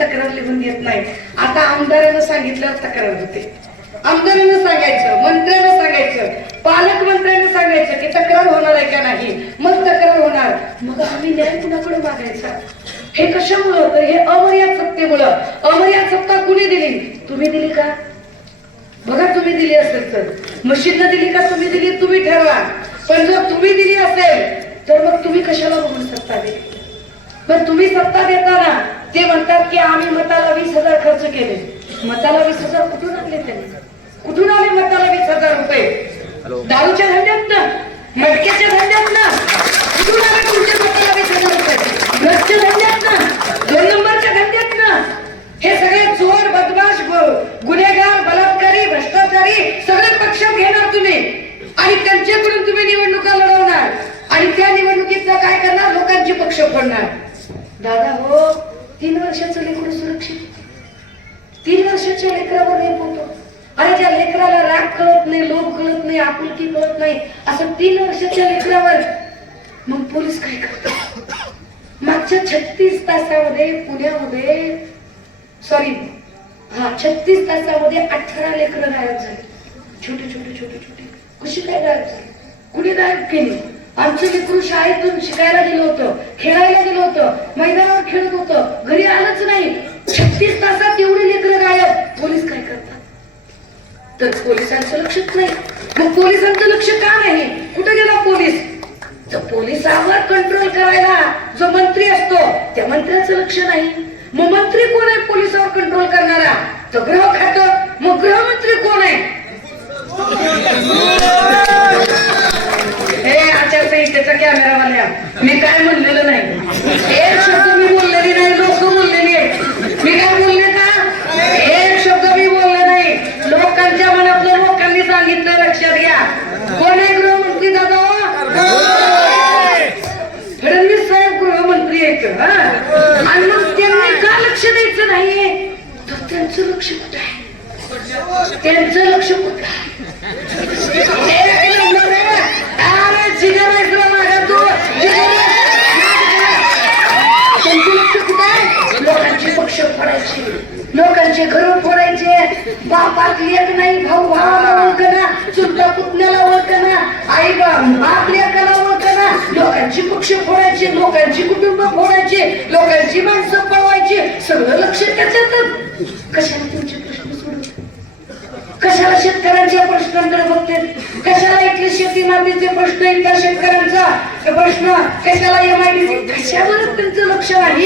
तक्रार लिहून देत नाही. आता आमदारानं सांगितल्यावर तक्रार होते. आमदारानं सांगायचं मंत्र्यानं सांगायचं पालकमंत्र्यानं सांगायचं की तक्रार होणार आहे का नाही. मग तक्रार होणार. मग आम्ही न्याय कुणाकडे मागायचा? हे कशामुळं? तर हे अमर्याद सत्तेमुळं. अमर्याद सत्ता कुणी दिली? तुम्ही दिली का? बघा तुम्ही दिली असेल तर. मशीनला दिली का? तुम्ही दिली तुम्ही ठरवा. पण जर तुम्ही दिली असेल तर मग तुम्ही कशाला बघून सत्ता दिली पण तुम्ही सत्ता देताना ते म्हणतात की आम्ही मताला वीस हजार खर्च केले. मताला वीस हजार कुठून आणले त्यांनी? कुठून आले मताला वीस हजार रुपये? दारूच्या धंद्यातनं मटक्याच्या धंद्यातनं कुठून आले तुमच्या मताला वीस हजार रुपये? ड्रग्सच्या धंद्यातनं दोन नंबरच्या धंद्यातनं हे सगळे चोर बदमाश गुन्हेगार बलात्कारी भ्रष्टाचारी सगळे पक्षात घेणार तुम्ही. आणि त्यांच्याकडून तुम्ही निवडणुका लढवणार. आणि त्या निवडणुकीत काय करणार? लोकांचे पक्ष फोडणार. दादा हो तीन वर्षाचं लेकर सुरक्षित तीन वर्षाच्या लेकरावर रेप होतो. अरे ज्या लेकराला राग कळत नाही लोभ कळत नाही आपुलकी कळत नाही असं तीन वर्षाच्या लेकरावर मग पोलीस काय करतात मागच्या छत्तीस तासामध्ये पुण्यामध्ये सॉरी हा छत्तीस तासामध्ये अठरा लेकरं गायब झाली. छोटे छोटे छोटे छोटे. कशी काय गायब झाली? कुणी गायब केली? आमचे लेकरू शाळेतून शिकायला गेलो होतं खेळायला गेलो होतं मैदानावर खेळत होतं घरी आलंच नाही. छत्तीस तासात एवढी लेकरं गायब. पोलीस काय करतात? तर पोलिसांचं लक्षच नाही. मग पोलिसांचं लक्ष का नाही? कुठे गेला पोलीस? तर पोलिसावर कंट्रोल करायला जो मंत्री असतो त्या मंत्र्याचं लक्ष नाही. मग मंत्री कोण आहे? मी काय म्हणलेलं नाही? एक शब्द मी बोललेली नाही लोक बोललेली आहे मी काय बोलले का? एक शब्द मी बोलले नाही. लोकांच्या मनातलं लोकांनी सांगितलं लक्षात घ्या. कोण आहे गृहमंत्री दादा? फडणवीस साहेब गृहमंत्री आहेत हा? आणि मग त्यांनी का लक्ष द्यायचं नाहीये? तर त्यांचं लक्ष कुठं आहे? त्यांचं लक्ष कुठं आहे एक नंबर आहे. अरे जिगर आहेस रे माझा तू. जिगर आहे. त्यांचं लक्ष कुठं आहे? लोकांचे पक्ष फोडायचे लोकांचे घर फोडायचे बापात लेख नाही भाऊ भावाला ओळखना चुलता पुतण्याला ओळखना आई बा बाप लेकाला ओळखना लोकांची पक्ष फोडायची लोकांची कुटुंब फोडायची लोकांची माणसं पळवायची सगळं लक्ष त्याच्यातच. कशाला तुमचे प्रश्न सोडवतात कशाला शेतकऱ्यांच्या प्रश्नांकडे बघते? कशाला इथले शेती मातीचे प्रश्न इथला शेतकऱ्यांचा? प्रश्न कशाला एम आय डी त्यांचं लक्ष नाही.